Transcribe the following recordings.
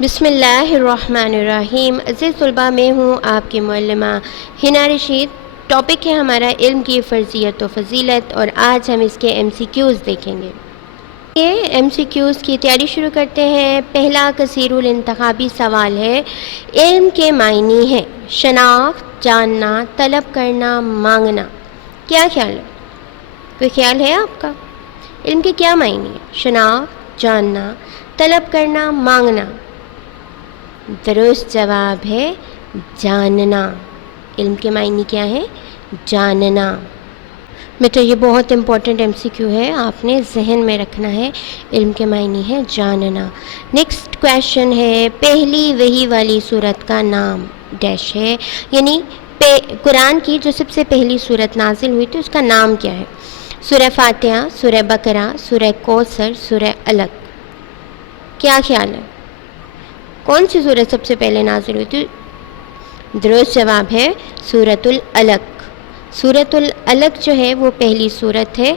بسم اللہ الرحمن الرحیم۔ عزیز طلباء، میں ہوں آپ کی معلمہ حنا رشید۔ ٹاپک ہے ہمارا علم کی فرضیت و فضیلت، اور آج ہم اس کے MCQs دیکھیں گے۔ یہ MCQs کی تیاری شروع کرتے ہیں۔ پہلا کثیر الانتخابی سوال ہے، علم کے معنی ہیں شناخت، جاننا، طلب کرنا، مانگنا۔ کیا خیال ہے؟ کوئی خیال ہے آپ کا؟ علم کے کیا معنی ہیں؟ شناخت، جاننا، طلب کرنا، مانگنا۔ درست جواب ہے جاننا۔ علم کے معنی کیا ہے؟ جاننا۔ بیٹا یہ بہت امپورٹنٹ MCQ ہے، آپ نے ذہن میں رکھنا ہے۔ علم کے معنی ہے جاننا۔ نیکسٹ کویشچن ہے، پہلی وحی والی سورت کا نام ڈیش ہے، یعنی قرآن کی جو سب سے پہلی سورت نازل ہوئی تھی اس کا نام کیا ہے؟ سورہ فاتحہ، سورہ بقرہ، سورہ کوثر، سورہ علق۔ کیا خیال ہے؟ کون سی سورت سب سے پہلے نازل ہوئی تھی؟ درست جواب ہے سورۃ العلق۔ سورۃ العلق جو ہے وہ پہلی سورت ہے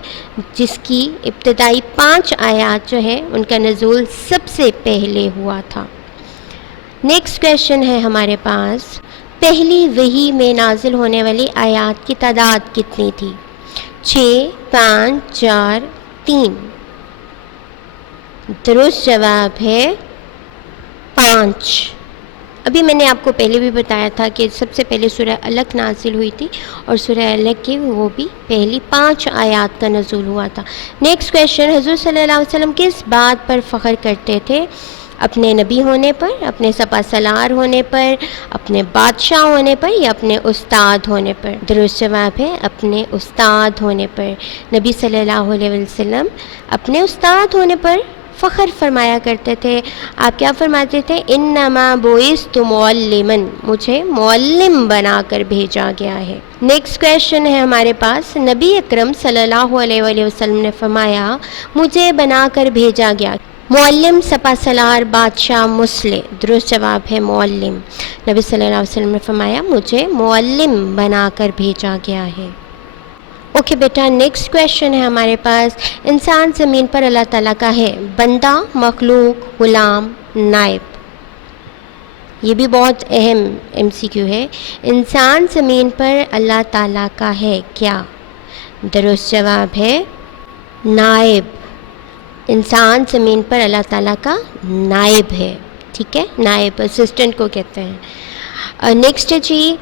جس کی ابتدائی 5 آیات جو ہے ان کا نزول سب سے پہلے ہوا تھا۔ نیکسٹ کویشچن ہے ہمارے پاس، پہلی وحی میں نازل ہونے والی آیات کی تعداد کتنی تھی؟ 6، 5، 4، 3۔ درست جواب ہے 5۔ ابھی میں نے آپ کو پہلے بھی بتایا تھا کہ سب سے پہلے سورہ علق نازل ہوئی تھی، اور سورہ علق کی وہ بھی پہلی 5 آیات کا نزول ہوا تھا۔ نیکسٹ کویشچن، حضور صلی اللہ علیہ وسلم کس بات پر فخر کرتے تھے؟ اپنے نبی ہونے پر، اپنے سپہ سالار ہونے پر، اپنے بادشاہ ہونے پر، یا اپنے استاد ہونے پر؟ درست جواب ہے اپنے استاد ہونے پر۔ نبی صلی اللہ علیہ وسلم اپنے استاد ہونے پر فخر فرمایا کرتے تھے۔ آپ کیا فرماتے تھے؟ انما بعثت معلما، مجھے معلم بنا کر بھیجا گیا ہے۔ نیکسٹ کویشچن ہے ہمارے پاس، نبی اکرم صلی اللہ علیہ وآلہ وسلم نے فرمایا مجھے بنا کر بھیجا گیا۔ معلم، سپہ سالار، بادشاہ، مصلح۔ درست جواب ہے معلم۔ نبی صلی اللہ علیہ وسلم نے فرمایا مجھے معلم بنا کر بھیجا گیا ہے۔ اوکے بیٹا، نیکسٹ کویشچن ہے ہمارے پاس، انسان زمین پر اللہ تعالیٰ کا ہے بندہ، مخلوق، غلام، نائب؟ یہ بھی بہت اہم MCQ ہے۔ انسان زمین پر اللہ تعالیٰ کا ہے کیا؟ درست جواب ہے نائب۔ انسان زمین پر اللہ تعالیٰ کا نائب ہے، ٹھیک ہے، نائب اسسٹنٹ کو کہتے ہیں۔ نیکسٹ ہے جی،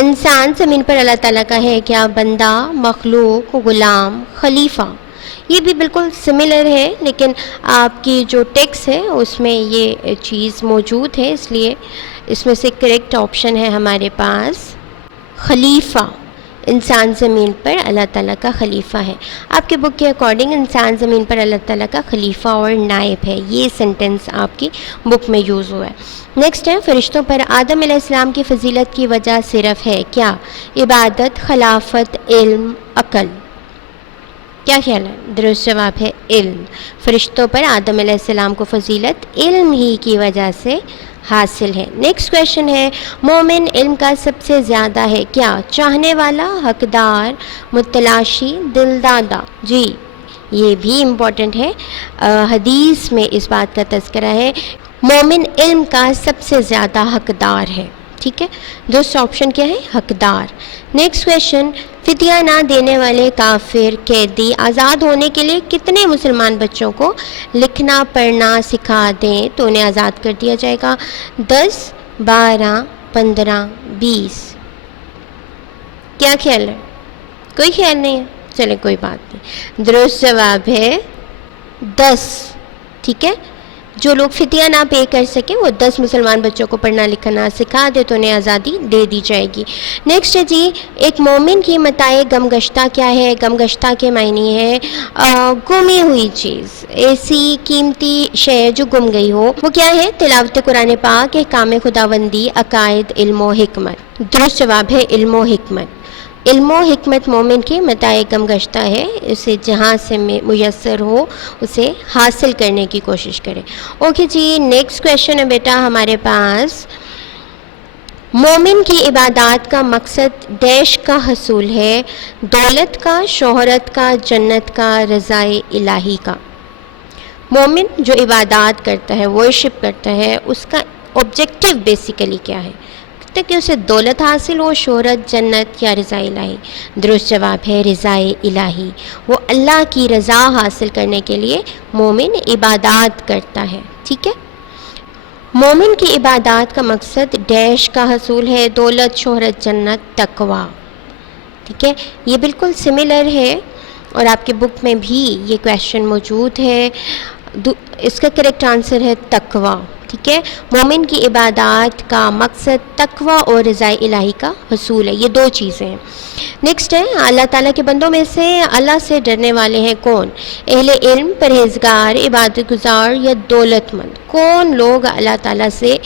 انسان زمین پر اللہ تعالیٰ کا ہے کیا؟ بندہ، مخلوق، غلام، خلیفہ۔ یہ بھی بالکل سملر ہے، لیکن آپ کی جو ٹیکسٹ ہے اس میں یہ چیز موجود ہے، اس لیے اس میں سے کریکٹ آپشن ہے ہمارے پاس خلیفہ۔ انسان زمین پر اللہ تعالیٰ کا خلیفہ ہے۔ آپ کے بک کے اکارڈنگ انسان زمین پر اللہ تعالیٰ کا خلیفہ اور نائب ہے، یہ سینٹنس آپ کی بک میں یوز ہوا ہے۔ نیکسٹ ہے، فرشتوں پر آدم علیہ السلام کی فضیلت کی وجہ صرف ہے کیا؟ عبادت، خلافت، علم، عقل۔ کیا خیال ہے؟ درست جواب ہے علم۔ فرشتوں پر آدم علیہ السلام کو فضیلت علم ہی کی وجہ سے حاصل ہے۔ نیکسٹ کویشچن ہے، مومن علم کا سب سے زیادہ ہے کیا؟ چاہنے والا، حقدار، متلاشی، دلدادہ۔ جی یہ بھی امپورٹنٹ ہے، حدیث میں اس بات کا تذکرہ ہے، مومن علم کا سب سے زیادہ حقدار ہے، ٹھیک ہے۔ دوسرا آپشن کیا ہے؟ حقدار۔ نیکسٹ کویشچن، فدیہ نہ دینے والے کافر قیدی آزاد ہونے کے لیے کتنے مسلمان بچوں کو لکھنا پڑھنا سکھا دیں تو انہیں آزاد کر دیا جائے گا؟ 10، 12، 15، 20۔ کیا خیال ہے؟ کوئی خیال نہیں ہے؟ چلے کوئی بات نہیں، درست جواب ہے 10، ٹھیک ہے۔ جو لوگ فدیہ نہ پے کر سکیں وہ 10 مسلمان بچوں کو پڑھنا لکھنا سکھا دے تو انہیں آزادی دے دی جائے گی۔ نیکسٹ ہے جی، ایک مومن کی متاع غم گشتہ کیا ہے؟ غم گشتہ کے معنی ہے گمی ہوئی چیز، ایسی قیمتی شے جو گم گئی ہو، وہ کیا ہے؟ تلاوت قرآن پاک، احکام خداوندی، عقائد، علم و حکمت۔ درست جواب ہے علم و حکمت۔ علم و حکمت مومن کی متاع غم گشتہ ہے، اسے جہاں سے میسر ہو اسے حاصل کرنے کی کوشش کرے۔ اوکے جی، نیکسٹ کویشچن ہے بیٹا ہمارے پاس، مومن کی عبادات کا مقصد ڈیش کا حصول ہے؟ دولت کا، شہرت کا، جنت کا، رضائے الہی کا؟ مومن جو عبادات کرتا ہے، ورشپ کرتا ہے، اس کا آبجیکٹیو بیسیکلی کیا ہے؟ کہ اسے دولت حاصل ہو، شہرت، جنت یا رضا الہی؟ درست جواب ہے رضا الہی۔ وہ اللہ کی رضا حاصل کرنے کے لیے مومن عبادات کرتا ہے، ٹھیک ہے۔ مومن کی عبادات کا مقصد ڈیش کا حصول ہے، دولت، شہرت، جنت، تقوی، ٹھیک ہے۔ یہ بالکل سملر ہے اور آپ کے بک میں بھی یہ کویشچن موجود ہے۔ اس کا کریکٹ آنسر ہے تقوی، ٹھیک ہے۔ مومن کی عبادات کا مقصد تقوی اور رضا الہی کا حصول ہے، یہ دو چیزیں ہیں۔ نیکسٹ ہے اللہ تعالیٰ کے بندوں میں سے اللہ سے ڈرنے والے ہیں کون؟ اہل علم، پرہیزگار، عبادت گزار یا دولت مند؟ کون لوگ اللہ تعالیٰ سے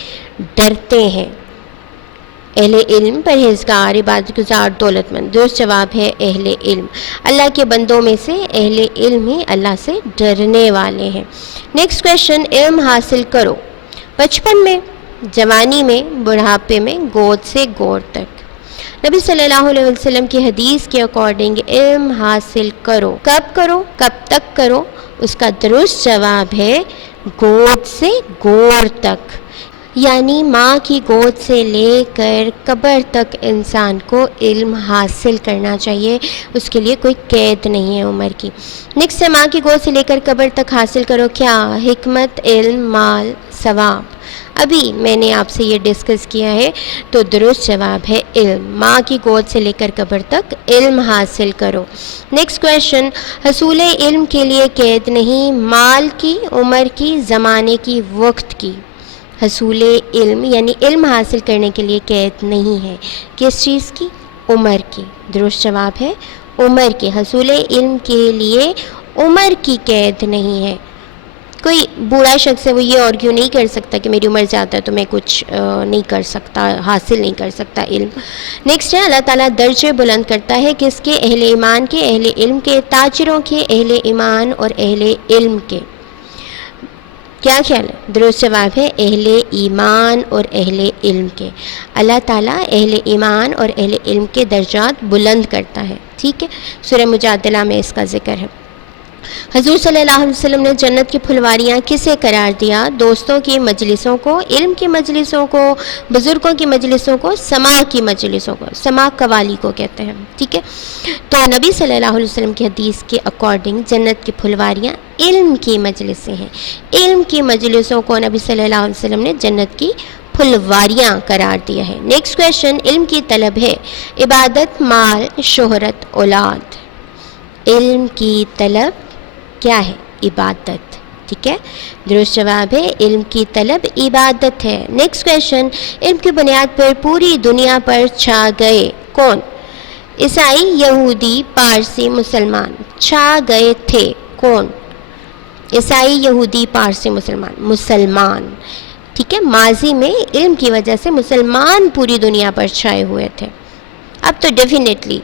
ڈرتے ہیں؟ اہل علم، پرہیزگار، عبادت گزار، دولت مند۔ درست جواب ہے اہل علم۔ اللہ کے بندوں میں سے اہل علم ہی اللہ سے ڈرنے والے ہیں۔ نیکسٹ کویشچن، علم حاصل کرو بچپن میں، جوانی میں، بڑھاپے میں، گود سے گور تک۔ نبی صلی اللہ علیہ وسلم کی حدیث کے اکارڈنگ علم حاصل کرو، کب کرو، کب تک کرو؟ اس کا درست جواب ہے گود سے گور تک، یعنی ماں کی گود سے لے کر قبر تک انسان کو علم حاصل کرنا چاہیے، اس کے لیے کوئی قید نہیں ہے عمر کی۔ نیکسٹ ہے ماں کی گود سے لے کر قبر تک حاصل کرو کیا؟ حکمت، علم، مال، ثواب۔ ابھی میں نے آپ سے یہ ڈسکس کیا ہے، تو درست جواب ہے علم۔ ماں کی گود سے لے کر قبر تک علم حاصل کرو۔ نیکسٹ کویشچن، حصول علم کے لیے قید نہیں، مال کی، عمر کی، زمانے کی، وقت کی۔ حصول علم یعنی علم حاصل کرنے کے لیے قید نہیں ہے، کس چیز کی؟ عمر کی۔ درست جواب ہے عمر کی۔ حصول علم کے لیے عمر کی قید نہیں ہے۔ کوئی بوڑھا شخص ہے وہ یہ آرگیو نہیں کر سکتا کہ میری عمر زیادہ ہے تو میں کچھ نہیں کر سکتا، حاصل نہیں کر سکتا علم۔ نیکسٹ ہے اللہ تعالیٰ درجے بلند کرتا ہے کس کے؟ اہل ایمان کے، اہل علم کے، تاجروں کے، اہل ایمان اور اہل علم کے۔ کیا خیال ہے؟ درست جواب ہے اہل ایمان اور اہل علم کے۔ اللہ تعالیٰ اہل ایمان اور اہل علم کے درجات بلند کرتا ہے، ٹھیک ہے۔ سورہ مجادلہ میں اس کا ذکر ہے۔ حضور صلی اللہ علیہ وسلم نے جنت کی پھلواریاں کسے قرار دیا؟ دوستوں کی مجلسوں کو، علم کی مجلسوں کو، بزرگوں کی مجلسوں کو، سماع کی مجلسوں کو۔ سماع قوالی کو کہتے ہیں، ٹھیک ہے۔ تو نبی صلی اللہ علیہ وسلم کی حدیث کے اکارڈنگ جنت کی پھلواریاں علم کی مجلسیں ہیں۔ علم کی مجلسوں کو نبی صلی اللہ علیہ وسلم نے جنت کی پھلواریاں قرار دیا ہے۔ نیکسٹ کویشچن، علم کی طلب ہے عبادت، مال، شہرت، اولاد؟ علم کی طلب کیا ہے؟ عبادت، ٹھیک ہے۔ درست جواب ہے علم کی طلب عبادت ہے۔ نیکسٹ کویشچن، علم کی بنیاد پر پوری دنیا پر چھا گئے کون؟ عیسائی، یہودی، پارسی، مسلمان۔ چھا گئے تھے کون؟ عیسائی، یہودی، پارسی، مسلمان۔ مسلمان، ٹھیک ہے۔ ماضی میں علم کی وجہ سے مسلمان پوری دنیا پر چھائے ہوئے تھے، اب تو ڈیفینیٹلی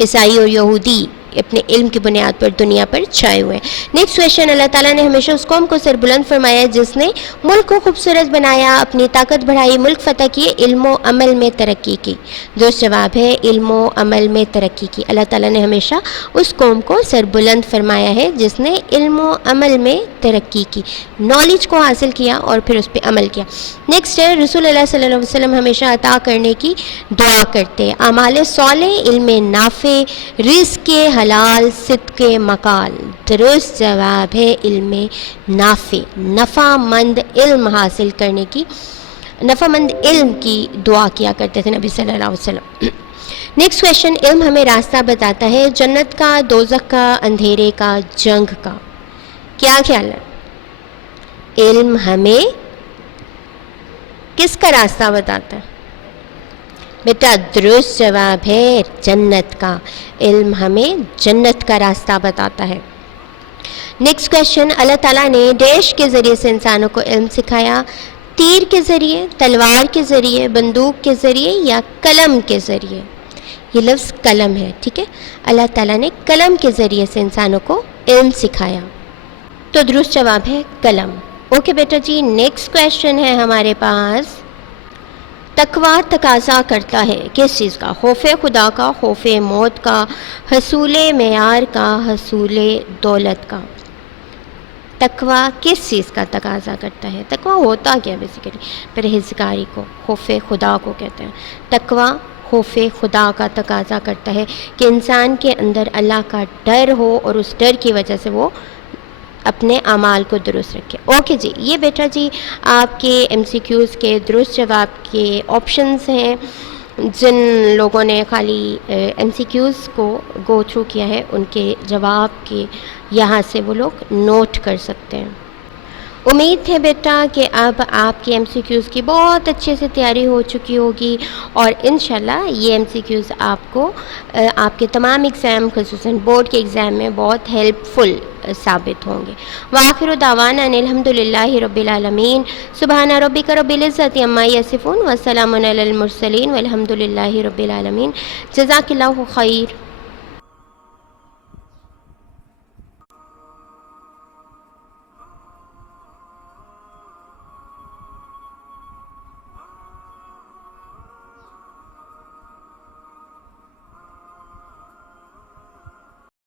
عیسائی اور یہودی اپنے علم کی بنیاد پر دنیا پر چھائے ہوئے ہیں۔ نیکسٹ کویشچن، اللہ تعالیٰ نے ہمیشہ اس قوم کو سربلند فرمایا جس نے ملک کو خوبصورت بنایا، اپنی طاقت بڑھائی، ملک فتح کیے، علم و عمل میں ترقی کی۔ درست جواب ہے علم و عمل میں ترقی کی۔ اللہ تعالیٰ نے ہمیشہ اس قوم کو سربلند فرمایا ہے جس نے علم و عمل میں ترقی کی، نالج کو حاصل کیا اور پھر اس پہ عمل کیا۔ نیکسٹ ہے رسول اللہ صلی اللہ علیہ وسلم ہمیشہ عطا کرنے کی دعا کرتے، اعمال صالح، علم نافع، رزق حلال، صدق مقال۔ درست جواب ہے علم نافع، نفع مند علم حاصل کرنے کی، نفع مند علم کی دعا کیا کرتے تھے نبی صلی اللہ علیہ وسلم۔ نیکسٹ کویشچن، علم ہمیں راستہ بتاتا ہے جنت کا، دوزخ کا، اندھیرے کا، جنگ کا۔ کیا خیال ہے؟ علم ہمیں کس کا راستہ بتاتا ہے؟ بیٹا درست جواب ہے جنت کا۔ علم ہمیں جنت کا راستہ بتاتا ہے۔ نیکسٹ کویشچن، اللہ تعالیٰ نے ڈیش کے ذریعے سے انسانوں کو علم سکھایا؟ تیر کے ذریعے، تلوار کے ذریعے، بندوق کے ذریعے یا قلم کے ذریعے؟ یہ لفظ قلم ہے، ٹھیک ہے۔ اللہ تعالیٰ نے قلم کے ذریعے سے انسانوں کو علم سکھایا، تو درست جواب ہے قلم۔ اوکے بیٹا جی، نیکسٹ کویشچن ہے ہمارے پاس، تقویٰ تقاضا کرتا ہے کس چیز کا؟ خوف خدا کا، خوف موت کا، حصول معیار کا، حصول دولت کا؟ تقوی کس چیز کا تقاضا کرتا ہے؟ تقوی ہوتا کیا بیسیکلی؟ پرہیزگاری کو، خوف خدا کو کہتے ہیں۔ تقوی خوف خدا کا تقاضا کرتا ہے کہ انسان کے اندر اللہ کا ڈر ہو اور اس ڈر کی وجہ سے وہ اپنے اعمال کو درست رکھے۔ اوکے جی، یہ بیٹا جی آپ کے ایم سی کیوز کے درست جواب کے آپشنس ہیں۔ جن لوگوں نے خالی ایم سی کیوز کو گو تھرو کیا ہے ان کے جواب کے یہاں سے وہ لوگ نوٹ کر سکتے ہیں۔ امید ہے بیٹا کہ اب آپ کے ایم سی کیوز کی بہت اچھے سے تیاری ہو چکی ہوگی اور انشاءاللہ یہ ایم سی کیوز آپ کو آپ کے تمام ایگزام خصوصاً بورڈ کے ایگزام میں بہت ہیلپ فل ثابت ہوں گے۔ وآخر دعوانا ان الحمدللہ رب العالمین، سبحان ربک رب العزت عما یصفون وسلام علی المرسلین والحمدللہ رب العالمین۔ جزاک اللہ خیر۔